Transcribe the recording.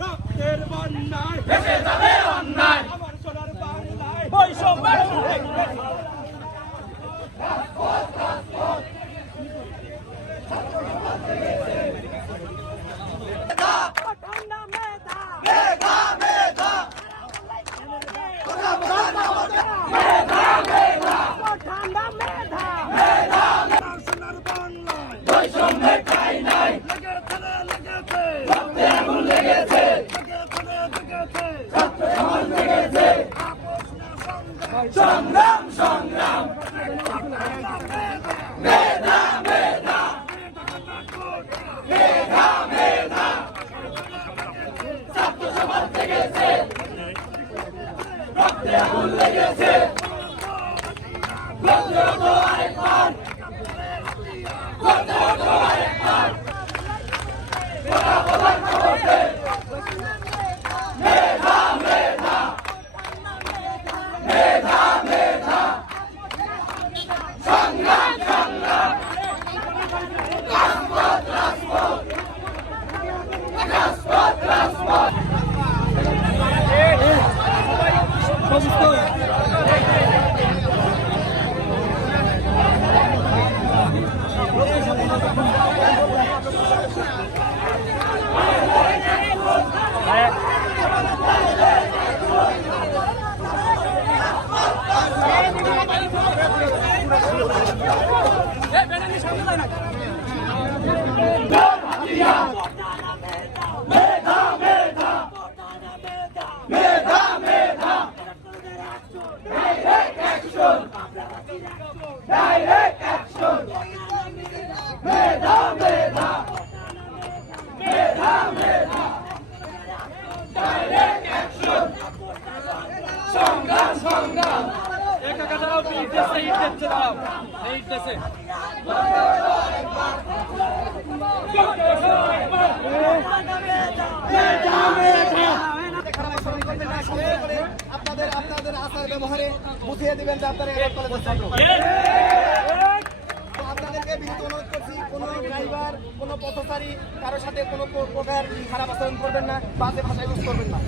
রক্তের বন্যায় ভেসে যাবে অন্যায় আমার সোনার বাংলায় বৈষম্যের সংগ্রাম সংগ্রাম মেধা মেধা মেধা মেধা ছাত্র সমাজ জেগেছে রক্তে আগুন লেগেছে করতে হতো আরেকবার করতে হতো আরেকবার কথা বলার খবরতে মেধা মেধা মেধা মেধা সংগ্রাম সংগ্রাম রাজপথ রাজপথ রাজপথ রাজপথ মেধা মেধা মেধা মেধা ডাইরেক্ট অ্যাকশন ডাইরেক্ট অ্যাকশন মেধা মেধা মেধা মেধা ডাইরেক্ট অ্যাকশন সংগ্রাম সংগ্রাম একা কথা দাও প্লিজ ইট দিচ্ছে দাও ইট দিচ্ছে আপনাদের আচার ব্যবহারে বুঝিয়ে দিবেন যে আপনারা আপনাদেরকে বিনীত অনুরোধ করছি, কোনো ড্রাইভার কোনো পথচারী কারোর সাথে কোনো প্রকার খারাপ আচরণ করবেন না, বাজে ভাষা ইউজ করবেন না।